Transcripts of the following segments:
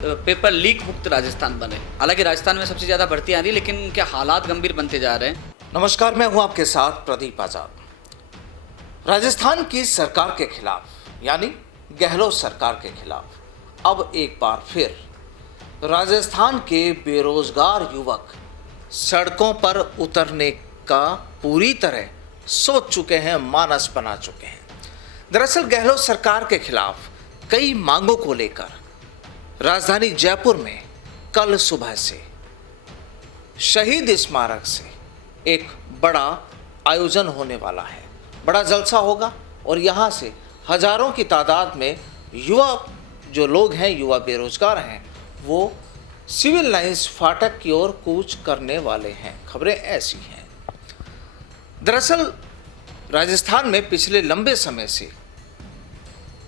Paper leak मुक्त राजस्थान बने। हालांकि राजस्थान में सबसे ज़्यादा भर्ती आ रही है, लेकिन उनके हालात गंभीर बनते जा रहे हैं। नमस्कार, मैं हूं आपके साथ प्रदीप आजाद। राजस्थान की सरकार के खिलाफ यानी गहलोत सरकार के खिलाफ अब एक बार फिर राजस्थान के बेरोजगार युवक सड़कों पर उतरने का पूरी तरह सोच चुके हैं, मानस बना चुके हैं। दरअसल गहलोत सरकार के खिलाफ कई मांगों को लेकर राजधानी जयपुर में कल सुबह से शहीद स्मारक से एक बड़ा आयोजन होने वाला है। बड़ा जलसा होगा और यहाँ से हजारों की तादाद में युवा जो लोग हैं, युवा बेरोजगार हैं, वो सिविल लाइंस फाटक की ओर कूच करने वाले हैं। खबरें ऐसी हैं। दरअसल राजस्थान में पिछले लंबे समय से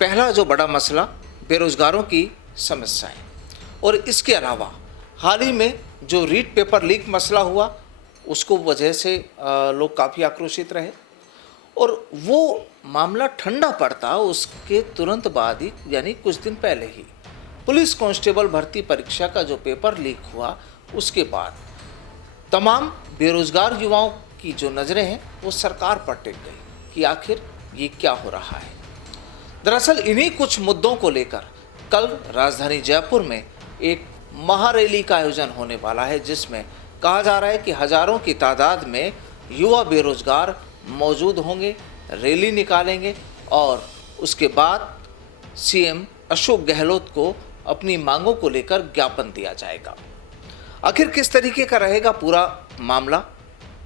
पहला जो बड़ा मसला बेरोजगारों की समस्याएं, और इसके अलावा हाल ही में जो रीट पेपर लीक मसला हुआ, उसको वजह से लोग काफ़ी आक्रोशित रहे। और वो मामला ठंडा पड़ता उसके तुरंत बाद ही, यानी कुछ दिन पहले ही, पुलिस कांस्टेबल भर्ती परीक्षा का जो पेपर लीक हुआ, उसके बाद तमाम बेरोजगार युवाओं की जो नज़रें हैं वो सरकार पर टिक गई कि आखिर ये क्या हो रहा है। दरअसल इन्हीं कुछ मुद्दों को लेकर कल राजधानी जयपुर में एक महारैली का आयोजन होने वाला है, जिसमें कहा जा रहा है कि हजारों की तादाद में युवा बेरोजगार मौजूद होंगे, रैली निकालेंगे और उसके बाद सीएम अशोक गहलोत को अपनी मांगों को लेकर ज्ञापन दिया जाएगा। आखिर किस तरीके का रहेगा पूरा मामला,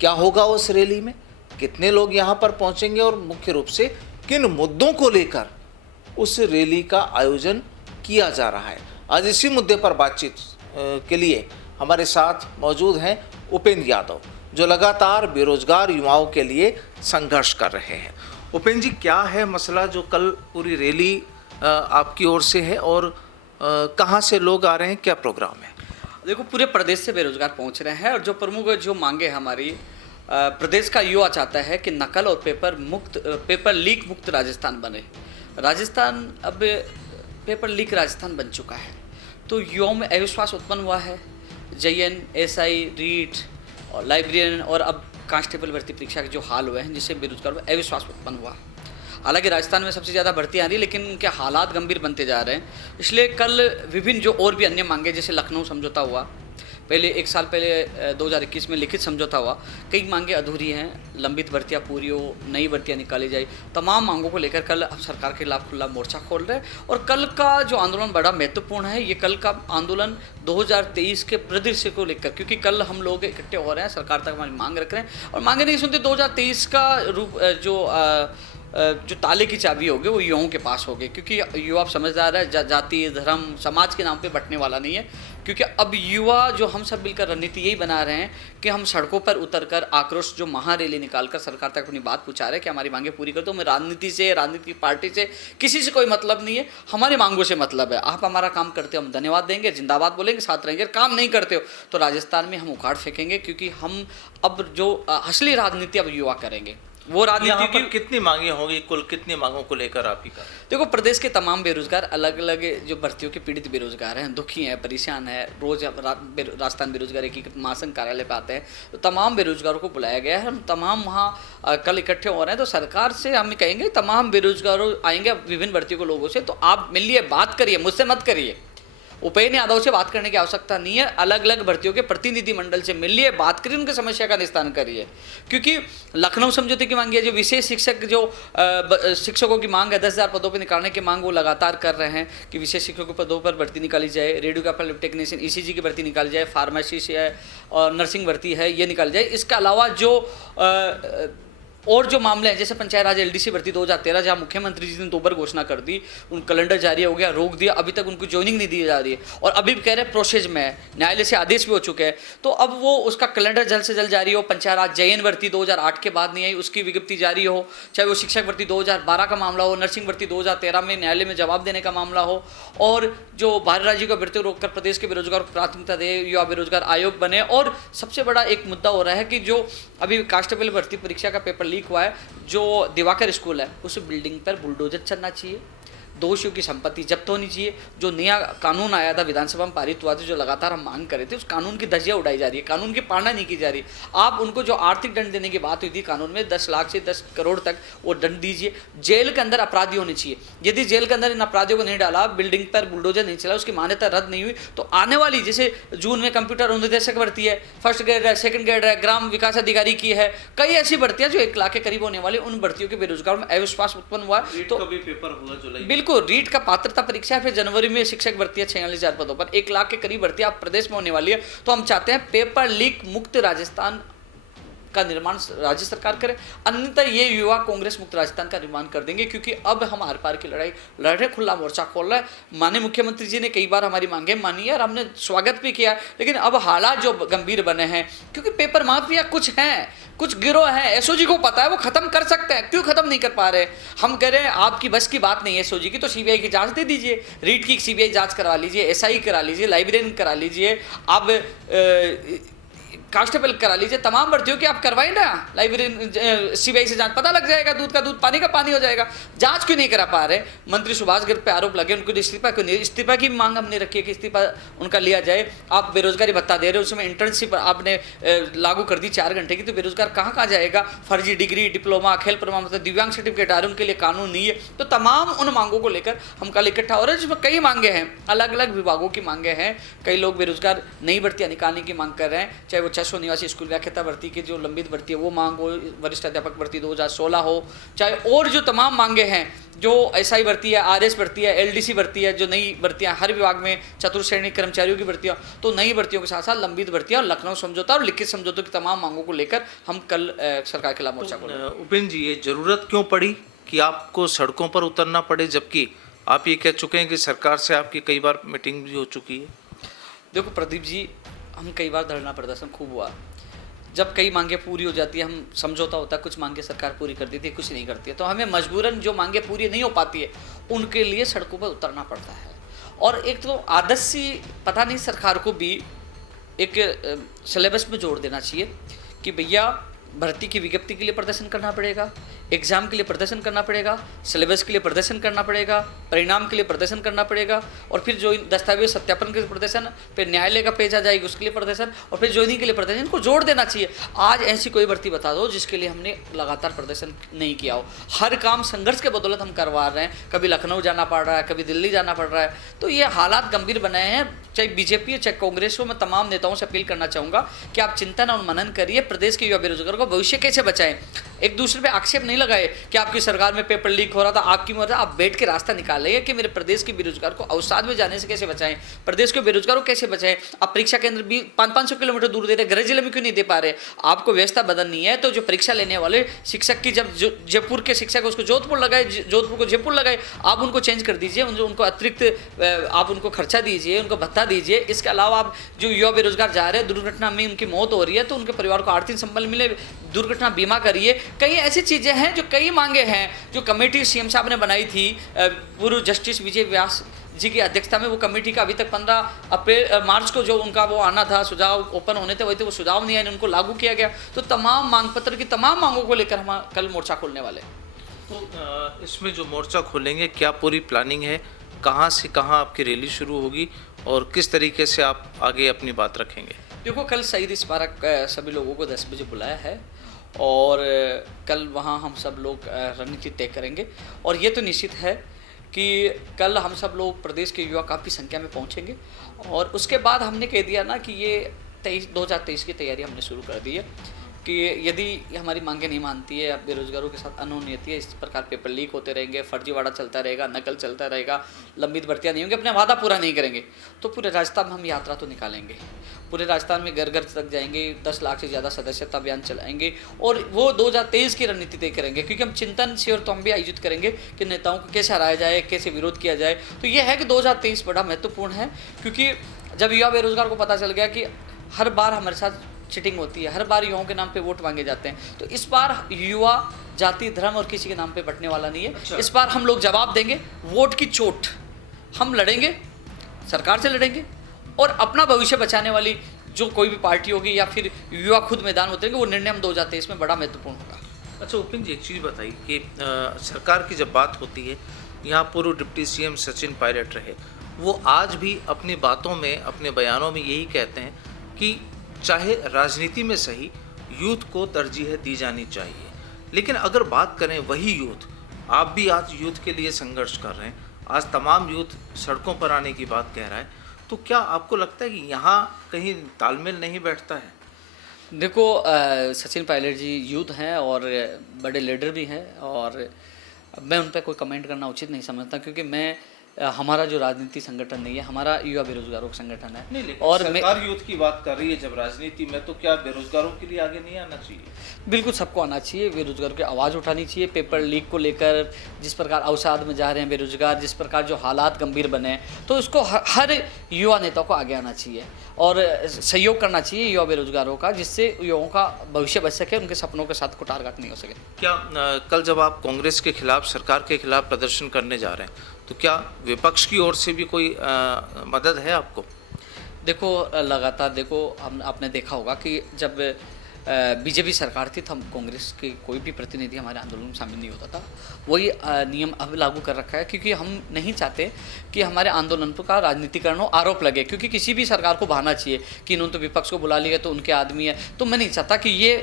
क्या होगा उस रैली में, कितने लोग यहाँ पर पहुँचेंगे और मुख्य रूप से किन मुद्दों को लेकर उस रैली का आयोजन किया जा रहा है, आज इसी मुद्दे पर बातचीत के लिए हमारे साथ मौजूद हैं उपेंद्र यादव, जो लगातार बेरोजगार युवाओं के लिए संघर्ष कर रहे हैं। उपेंद्र जी, क्या है मसला जो कल पूरी रैली आपकी ओर से है और कहाँ से लोग आ रहे हैं, क्या प्रोग्राम है? देखो, पूरे प्रदेश से बेरोजगार पहुंच रहे हैं और जो प्रमुख जो मांगे हमारी, प्रदेश का युवा चाहता है कि नकल और पेपर लीक मुक्त राजस्थान बने। राजस्थान अब पेपर लीक राजस्थान बन चुका है, तो युवाओं में अविश्वास उत्पन्न हुआ है। जेएन, एसआई, रीट और लाइब्रेरियन और अब कांस्टेबल भर्ती परीक्षा के जो हाल हुए हैं, जिससे बेरोजगार में अविश्वास उत्पन्न हुआ। हालांकि राजस्थान में सबसे ज़्यादा भर्ती आ रही है, लेकिन उनके हालात गंभीर बनते जा रहे हैं। इसलिए कल विभिन्न जो और भी अन्य मांगे, जैसे लखनऊ समझौता हुआ, पहले एक साल पहले 2021 में लिखित समझौता हुआ, कई मांगे अधूरी हैं, लंबित भर्तियां पूरी हो, नई भर्तियां निकाली जाए। तमाम मांगों को लेकर कल अब सरकार के खिलाफ खुला मोर्चा खोल रहे हैं। और कल का जो आंदोलन बड़ा महत्वपूर्ण है, ये कल का आंदोलन 2023 के परिदृश्य को लेकर, क्योंकि कल हम लोग इकट्ठे हो रहे हैं, सरकार तक हमारी मांग रख रहे हैं और मांगे नहीं सुनते। 2023 का रूप जो ताले की चाबी होगी वो युवाओं के पास होगी, क्योंकि युवा समझदार है, जाति, धर्म, समाज के नाम पे बंटने वाला नहीं है। क्योंकि अब युवा जो हम सब मिलकर रणनीति यही बना रहे हैं कि हम सड़कों पर उतरकर आक्रोश जो महारैली निकालकर सरकार तक अपनी बात पहुंचा रहे हैं कि हमारी मांगे पूरी कर दो। हमें राजनीति से, राजनीतिक पार्टी से, किसी से कोई मतलब नहीं है, हमारी मांगों से मतलब है। आप हमारा काम करते हो, हम धन्यवाद देंगे, जिंदाबाद बोलेंगे, साथ रहेंगे। काम नहीं करते हो तो राजस्थान में हम उखाड़ फेंकेंगे, क्योंकि हम अब जो असली राजनीति अब युवा करेंगे वो राजनीति की। कितनी मांगे होंगी, कुल कितनी मांगों को लेकर आप ही का? देखो, प्रदेश के तमाम बेरोजगार, अलग अलग जो भर्तियों के पीड़ित बेरोजगार हैं, दुखी हैं, परेशान हैं, रोज राजस्थान बेरोजगार एकीकृत महासंघ कार्यालय पे आते हैं, तो तमाम बेरोजगारों को बुलाया गया है। हम तमाम वहाँ कल इकट्ठे हो रहे हैं। तो सरकार से हम कहेंगे, तमाम बेरोजगारों आएंगे विभिन्न भर्तियों के लोगों से, तो आप मिलिए, बात करिए, मुझसे मत करिए। उपेंद्र यादव से बात करने की आवश्यकता नहीं है, अलग अलग भर्तियों के प्रतिनिधि मंडल से मिलिए, बात करिए, उनकी समस्या का निस्तारण करिए। क्योंकि लखनऊ समझौते की मांग है, जो विशेष शिक्षक जो शिक्षकों की मांग है, 10,000 पदों पर निकालने की मांग वो लगातार कर रहे हैं कि विशेष शिक्षकों के पदों पर भर्ती निकाली जाए, रेडियोग्राफर, टेक्नीशियन, ईसीजी की भर्ती निकाली जाए, फार्मेसी से है और नर्सिंग भर्ती है, ये निकाली जाए। इसके अलावा जो और जो मामले हैं, जैसे पंचायत राज एलडीसी भर्ती 2013, जहाँ मुख्यमंत्री जी ने दोबारा घोषणा कर दी, उन कैलेंडर जारी हो गया, रोक दिया, अभी तक उनको ज्वाइनिंग नहीं दी जा रही है और अभी भी कह रहे हैं प्रोसेस में है, न्यायालय से आदेश भी हो चुके हैं। तो अब वो उसका कैलेंडर जल्द से जल्द जारी हो। पंचायत राज जेएन भर्ती 2008 के बाद नहीं आई, उसकी विज्ञप्ति जारी हो। चाहे वो शिक्षक भर्ती 2012 का मामला हो, नर्सिंग भर्ती 2013 में न्यायालय में जवाब देने का मामला हो, और जो बाहर राज्यों का भर्ती रोककर प्रदेश के बेरोजगार को प्राथमिकता दे, युवा बेरोजगार आयोग बने। और सबसे बड़ा एक मुद्दा हो रहा है कि जो अभी कांस्टेबल भर्ती परीक्षा का पेपर लीक हुआ है, जो दिवाकर स्कूल है, उस बिल्डिंग पर बुलडोजर चलना चाहिए। दोषियों की संपत्ति जब्त होनी चाहिए। जो नया कानून आया था विधानसभा में पारित हुआ था, जो लगातार हम मांग कर रहे थे, उस कानून की धज्जियां उड़ाई जा रही है, कानून की पालना नहीं की जा रही। आप उनको जो आर्थिक दंड देने की बात हुई थी कानून में 10 लाख से 10 करोड़ तक वो दंड दीजिए। जेल के अंदर अपराधी होने चाहिए। यदि जेल के अंदर इन अपराधियों को नहीं डाला, बिल्डिंग पर बुलडोजर नहीं चला, उसकी मान्यता रद्द नहीं हुई, तो आने वाली जैसे जून में कंप्यूटर अनुदेशक भर्ती है, फर्स्ट ग्रेड है, सेकंड ग्रेड है, ग्राम विकास अधिकारी की है, कई ऐसी भर्तियां जो 1 लाख के करीब होने वाली, उन भर्तियों के बेरोजगार में अविश्वास उत्पन्न हुआ। तो पेपर होगा जुलाई, बिल्कुल रीट का पात्रता परीक्षा है, फिर जनवरी में शिक्षक भर्ती है 46,000 पदों पर, 1 लाख के करीब भर्ती आप प्रदेश में होने वाली है। तो हम चाहते हैं पेपर लीक मुक्त राजस्थान का निर्माण राज्य सरकार करे, अन्यथा ये युवा कांग्रेस मुक्त राजस्थान का निर्माण कर देंगे, क्योंकि अब हम आर पार की लड़ाई लड़ रहे, खुला मोर्चा खोल रहा है। माननीय मुख्यमंत्री जी ने कई बार हमारी मांगे मानी है और हमने स्वागत भी किया, लेकिन अब हालात जो गंभीर बने हैं, क्योंकि पेपर माफिया कुछ हैं, कुछ गिरोह हैं, एसओजी को पता है वो खत्म कर सकते हैं, क्यों खत्म नहीं कर पा रहे। हम कह रहे हैं आपकी बस की बात नहीं है एसओजी की, तो सीबीआई की जांच दे दीजिए, रीट की सीबीआई जांच करवा लीजिए, एसआई करा लीजिए, लाइब्रेरियन करा लीजिए, अब कांस्टेबल करा लीजिए, तमाम भर्तियों की आप करवाइए ना, लाइब्रेरी सीबीआई से जांच, पता लग जाएगा, दूध का दूध पानी का पानी हो जाएगा। जांच क्यों नहीं करा पा रहे। मंत्री सुभाष गर्ग पे आरोप लगे, उनको इस्तीफा क्यों नहीं, इस्तीफा की मांग हमने रखी है कि इस्तीफा उनका लिया जाए। आप बेरोजगारी भत्ता दे रहे हो, उसमें इंटर्नशिप आपने लागू कर दी 4 घंटे की, तो बेरोजगार कहाँ कहाँ जाएगा। फर्जी डिग्री, डिप्लोमा, खेल प्रमाण पत्र, दिव्यांग सर्टिफिकेट आ रहे हैं, उनके लिए कानून नहीं है। तो तमाम उन मांगों को लेकर हम कल इकट्ठा हो रहे हैं, जिसमें कई मांगे हैं, अलग अलग विभागों की मांगे हैं। कई लोग बेरोजगार नई भर्तियाँ निकालने की मांग कर रहे हैं, चाहे वो 600 निवासी स्कूल व्याख्याता भर्ती की जो लंबित भर्ती है वो मांग हो, वरिष्ठ अध्यापक भर्ती 2016 हो, चाहे और जो तमाम मांगे हैं, जो एसआई भर्ती है, आरएस भर्ती है, एलडीसी भर्ती है, जो नई भर्तियां हर विभाग में, चतुर्श्रेणी कर्मचारियों की भर्तियां, तो नई भर्तियों के साथ साथ लंबित भर्तियां और लखनऊ समझौता और लिखित समझौतों की तमाम मांगों को लेकर हम कल सरकार के खिलाफ मोर्चा खोलेंगे। उपेंद्र जी, ये जरूरत क्यों पड़ी कि आपको सड़कों पर उतरना पड़े, जबकि आप ये कह चुके हैं कि सरकार से आपकी कई बार मीटिंग भी हो चुकी है? देखो प्रदीप जी, हम कई बार धरना प्रदर्शन खूब हुआ, जब कई मांगे पूरी हो जाती है, हम समझौता होता है, कुछ मांगे सरकार पूरी कर देती है, कुछ नहीं करती है, तो हमें मजबूरन जो मांगे पूरी नहीं हो पाती है उनके लिए सड़कों पर उतरना पड़ता है। और एक तो आदत सी, पता नहीं सरकार को भी एक सिलेबस में जोड़ देना चाहिए कि भैया भर्ती की विज्ञप्ति के लिए प्रदर्शन करना पड़ेगा, एग्जाम के लिए प्रदर्शन करना पड़ेगा, सिलेबस के लिए प्रदर्शन करना पड़ेगा, परिणाम के लिए प्रदर्शन करना पड़ेगा, और फिर जो दस्तावेज सत्यापन के लिए प्रदर्शन, फिर न्यायालय का पेज आ जाएगी उसके लिए प्रदर्शन, और फिर ज्वाइनिंग के लिए प्रदर्शन। इनको जोड़ देना चाहिए। आज ऐसी कोई भर्ती बता दो जिसके लिए हमने लगातार प्रदर्शन नहीं किया हो। हर काम संघर्ष के बदौलत हम करवा रहे हैं, कभी लखनऊ जाना पड़ रहा है, कभी दिल्ली जाना पड़ रहा है, तो ये हालात गंभीर बनाए हैं। चाहे बीजेपी हो चाहे कांग्रेस हो, मैं तमाम नेताओं से अपील करना चाहूँगा कि आप चिंतन और मनन करिए, प्रदेश के युवा बेरोजगारों को भविष्य कैसे बचाएं। एक दूसरे पे आक्षेप नहीं लगाए कि आपकी सरकार में पेपर लीक हो रहा था, आपकी मर्जी, आप बैठ के रास्ता निकालिए कि मेरे प्रदेश के बेरोजगार को अवसाद में जाने से कैसे बचाएं, प्रदेश के बेरोजगारों को कैसे बचाएं। आप परीक्षा केंद्र भी 500-500 किलोमीटर दूर दे रहे, गृह जिले में क्यों नहीं दे पा रहे। आपको व्यवस्था बदलनी है, तो जो परीक्षा लेने वाले शिक्षक की, जब जयपुर के शिक्षक उसको जोधपुर लगाए, जोधपुर को जयपुर लगाए, आप उनको चेंज कर दीजिए, उनको अतिरिक्त आप उनको खर्चा दीजिए, उनको भत्ता दीजिए। इसके अलावा आप जो युवा बेरोजगार जा रहे हैं, दुर्घटना में उनकी मौत हो रही है, तो उनके परिवार को आर्थिक संबल मिले, दुर्घटना बीमा करिए। कई ऐसी चीज़ें हैं जो कई मांगे हैं, जो कमेटी सीएम साहब ने बनाई थी, पूर्व जस्टिस विजय व्यास जी की अध्यक्षता में, वो कमेटी का अभी तक 15 मार्च को जो उनका वो आना था, सुझाव ओपन होने थे, वही थे, वो सुझाव नहीं आए, उनको लागू किया गया। तो तमाम मांग पत्र की तमाम मांगों को लेकर हम कल मोर्चा खोलने वाले। तो इसमें जो मोर्चा खोलेंगे, क्या पूरी प्लानिंग है, कहाँ से कहाँ आपकी रैली शुरू होगी और किस तरीके से आप आगे अपनी बात रखेंगे? देखो, कल शहीद स्मारक सभी लोगों को 10 बजे बुलाया है, और कल वहाँ हम सब लोग रणनीति तय करेंगे। और ये तो निश्चित है कि कल हम सब लोग प्रदेश के युवा काफ़ी संख्या में पहुँचेंगे, और उसके बाद हमने कह दिया ना कि ये 2023 की तैयारी हमने शुरू कर दी है कि यदि हमारी मांगे नहीं मानती है, अब बेरोजगारों के साथ अनहोनी है, इस प्रकार पेपर लीक होते रहेंगे, फर्जीवाड़ा चलता रहेगा, नकल चलता रहेगा, लंबित भर्तियाँ नहीं होंगी, अपने वादा पूरा नहीं करेंगे, तो पूरे राजस्थान में हम यात्रा तो निकालेंगे। पूरे राजस्थान में घर घर तक जाएंगे, 10 लाख से ज़्यादा सदस्यता अभियान चलाएंगे, और वो 2023 की रणनीति तय करेंगे, क्योंकि हम चिंतन शिविर तो हम भी आयोजित करेंगे कि नेताओं को कैसे हराया जाए, कैसे विरोध किया जाए। तो ये है कि 2023 बड़ा महत्वपूर्ण है, क्योंकि जब युवा बेरोजगार को पता चल गया कि हर बार हमारे साथ चिटिंग होती है, हर बार युवाओं के नाम पे वोट मांगे जाते हैं, तो इस बार युवा जाति धर्म और किसी के नाम पे बटने वाला नहीं है। अच्छा। इस बार हम लोग जवाब देंगे, वोट की चोट हम लड़ेंगे, सरकार से लड़ेंगे, और अपना भविष्य बचाने वाली जो कोई भी पार्टी होगी या फिर युवा खुद मैदान उतरेंगे, वो निर्णय हम 2023 में बड़ा महत्वपूर्ण होगा। अच्छा उपेंद्र जी, एक चीज़ बताइए कि सरकार की जब बात होती है यहाँ पूर्व डिप्टी सीएम सचिन पायलट रहे, वो आज भी अपनी बातों में, अपने बयानों में यही कहते हैं कि चाहे राजनीति में सही यूथ को तरजीह दी जानी चाहिए। लेकिन अगर बात करें वही यूथ, आप भी आज यूथ के लिए संघर्ष कर रहे हैं, आज तमाम यूथ सड़कों पर आने की बात कह रहा है, तो क्या आपको लगता है कि यहाँ कहीं तालमेल नहीं बैठता है? देखो सचिन पायलट जी यूथ हैं और बड़े लीडर भी हैं, और मैं उन पर कोई कमेंट करना उचित नहीं समझता, क्योंकि मैं हमारा जो राजनीति संगठन नहीं है, हमारा युवा बेरोजगारों का संगठन है। नहीं, लेकिन और सरकार यूथ की बात कर रही है जब राजनीति में, तो क्या बेरोजगारों के लिए आगे नहीं आना चाहिए? बिल्कुल सबको आना चाहिए, बेरोजगारों की आवाज़ उठानी चाहिए। पेपर लीक को लेकर जिस प्रकार अवसाद में जा रहे हैं बेरोजगार, जिस प्रकार जो हालात गंभीर बने हैं, तो इसको हर युवा नेता को आगे आना चाहिए और सहयोग करना चाहिए युवा बेरोजगारों का, जिससे युवाओं का भविष्य बच सके, उनके सपनों के साथ कुठारघात नहीं हो सके। क्या कल जब आप कांग्रेस के खिलाफ, सरकार के खिलाफ प्रदर्शन करने जा रहे हैं, तो क्या विपक्ष की ओर से भी कोई मदद है आपको? देखो लगातार देखो आपने देखा होगा कि जब बीजेपी सरकार थी तो हम कांग्रेस के कोई भी प्रतिनिधि हमारे आंदोलन में शामिल नहीं होता था। वही नियम अब लागू कर रखा है, क्योंकि हम नहीं चाहते कि हमारे आंदोलन का राजनीतिकरण हो, आरोप लगे, क्योंकि किसी भी सरकार को बहाना चाहिए कि इन्होंने तो विपक्ष को बुला लिया तो उनके आदमी है। तो मैं नहीं चाहता कि ये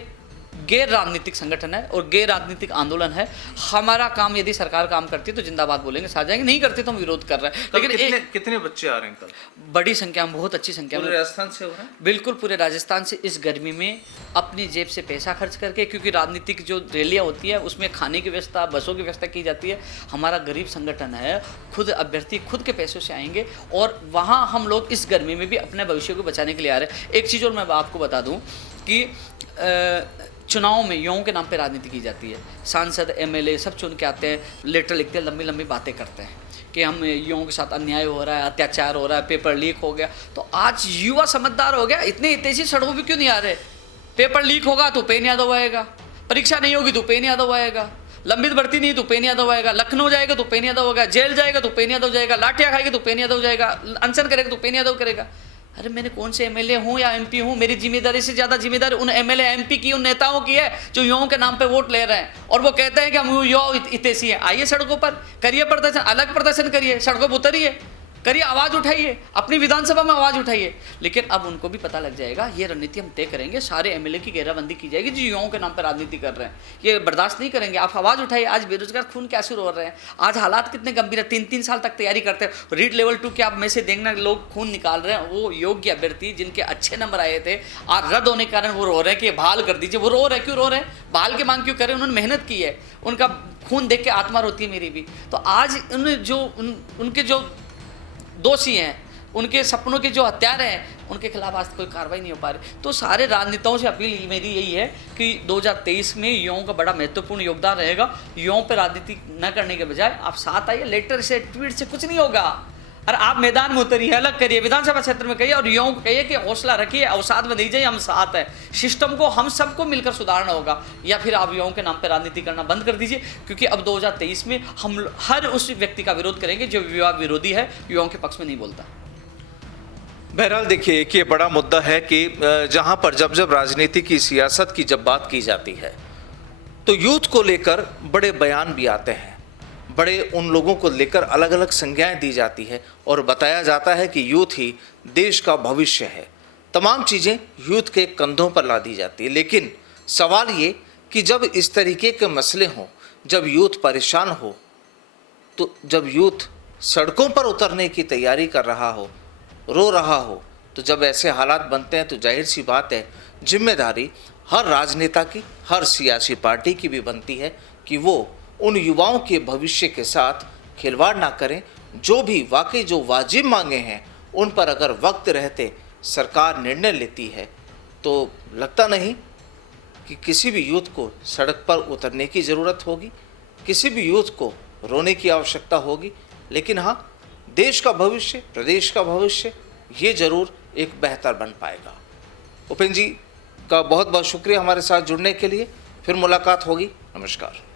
गैर राजनीतिक संगठन है और गैर राजनीतिक आंदोलन है। हमारा काम, यदि सरकार काम करती है तो जिंदाबाद बोलेंगे, साथ जाएंगे, नहीं करते तो हम विरोध कर रहे हैं। लेकिन कितने बच्चे आ रहे हैं कल? बड़ी संख्या में, बहुत अच्छी संख्या में। पूरे राजस्थान से हो रहा है? बिल्कुल पूरे राजस्थान से, इस गर्मी में अपनी जेब से पैसा खर्च करके, क्योंकि राजनीतिक जो रैलियाँ होती है उसमें खाने की व्यवस्था, बसों की व्यवस्था की जाती है। हमारा गरीब संगठन है, खुद अभ्यर्थी खुद के पैसों से आएंगे और वहाँ हम लोग इस गर्मी में भी अपने भविष्य को बचाने के लिए आ रहे हैं। एक चीज़ और मैं आपको बता दूँ कि चुनाव में युवाओं के नाम पे राजनीति की जाती है। सांसद, एमएलए सब चुन के आते हैं, लेटर लिखते हैं, लंबी लंबी बातें करते हैं कि हम युवाओं के साथ अन्याय हो रहा है, अत्याचार हो रहा है, पेपर लीक हो गया। तो आज युवा समझदार हो गया, इतने तेजी सड़कों पर क्यों नहीं आ रहे? पेपर लीक होगा तो उपेंद्र यादव आएगा, परीक्षा नहीं होगी तो उपेंद्र यादव आएगा, लंबित भर्ती नहीं तो उपेंद्र यादव आएगा, लखनऊ जाएगा तो उपेंद्र यादव होगा, जेल जाएगा तो उपेंद्र यादव जाएगा, लाठियाँ खाएगा तो उपेंद्र यादव जाएगा, अनशन करेगा तो उपेंद्र यादव करेगा। अरे मैंने कौन से एमएलए हूँ या एमपी हूँ? मेरी जिम्मेदारी से ज़्यादा जिम्मेदारी उन एमएलए एमपी की, उन नेताओं की है जो युवाओं के नाम पे वोट ले रहे हैं और वो कहते हैं कि हम युवा हितैषी हैं। आइए सड़कों पर, करिए प्रदर्शन, अलग प्रदर्शन करिए, सड़कों पर उतरिए, करिए, आवाज़ उठाइए, अपनी विधानसभा में आवाज़ उठाइए। लेकिन अब उनको भी पता लग जाएगा, ये रणनीति हम तय करेंगे, सारे एमएलए की घेराबंदी की जाएगी जो युवाओं के नाम पर राजनीति कर रहे हैं। ये बर्दाश्त नहीं करेंगे। आप आवाज़ उठाइए। आज बेरोजगार खून के आंसू रो रहे हैं, आज हालात कितने गंभीर है। 3-3 साल तक तैयारी करते हैं, रीट लेवल 2 के आप में से देखना लोग खून निकाल रहे हैं। वो योग्य अभ्यर्थी जिनके अच्छे नंबर आए थे, आज रद्द होने के कारण वो रो रहे हैं कि बहाल कर दीजिए। वो रो रहे हैं, क्यों रो रहे हैं? बहाल की मांग क्यों कर रहे हैं? उन्होंने मेहनत की है, उनका खून देख के आत्मा रोती है मेरी भी। तो आज उनके जो दोषी हैं, उनके सपनों के जो हत्यारे हैं, उनके खिलाफ आज कोई कार्रवाई नहीं हो पा रही। तो सारे राजनेताओं से अपील मेरी यही है कि 2023 में युवाओं का बड़ा महत्वपूर्ण योगदान रहेगा। युवाओं पर राजनीति न करने के बजाय आप साथ आइए, लेटर से, ट्वीट से कुछ नहीं होगा। और आप मैदान में उतरिए, अलग करिए, विधानसभा क्षेत्र में कहिए और युवाओं को कहिए कि हौसला रखिए, अवसाद में नहीं जाइए, हम साथ हैं। सिस्टम को हम सबको मिलकर सुधारना होगा, या फिर आप युवाओं के नाम पर राजनीति करना बंद कर दीजिए, क्योंकि अब 2023 में हम हर उस व्यक्ति का विरोध करेंगे जो युवा विरोधी है, युवाओं के पक्ष में नहीं बोलता। बहरहाल देखिए, एक ये बड़ा मुद्दा है कि जहां पर जब राजनीति की, सियासत की जब बात की जाती है तो यूथ को लेकर बड़े बयान भी आते हैं, बड़े उन लोगों को लेकर अलग अलग संज्ञाएं दी जाती है और बताया जाता है कि यूथ ही देश का भविष्य है। तमाम चीज़ें यूथ के कंधों पर ला दी जाती है। लेकिन सवाल ये कि जब इस तरीके के मसले हों, जब यूथ परेशान हो, तो जब यूथ सड़कों पर उतरने की तैयारी कर रहा हो, रो रहा हो, तो जब ऐसे हालात बनते हैं तो जाहिर सी बात है जिम्मेदारी हर राजनेता की, हर सियासी पार्टी की भी बनती है कि वो उन युवाओं के भविष्य के साथ खिलवाड़ ना करें। जो भी वाकई जो वाजिब मांगे हैं उन पर अगर वक्त रहते सरकार निर्णय लेती है तो लगता नहीं कि किसी भी यूथ को सड़क पर उतरने की ज़रूरत होगी, किसी भी यूथ को रोने की आवश्यकता होगी। लेकिन हाँ, देश का भविष्य, प्रदेश का भविष्य, ये ज़रूर एक बेहतर बन पाएगा। उपेंद्र जी का बहुत बहुत शुक्रिया हमारे साथ जुड़ने के लिए। फिर मुलाकात होगी। नमस्कार।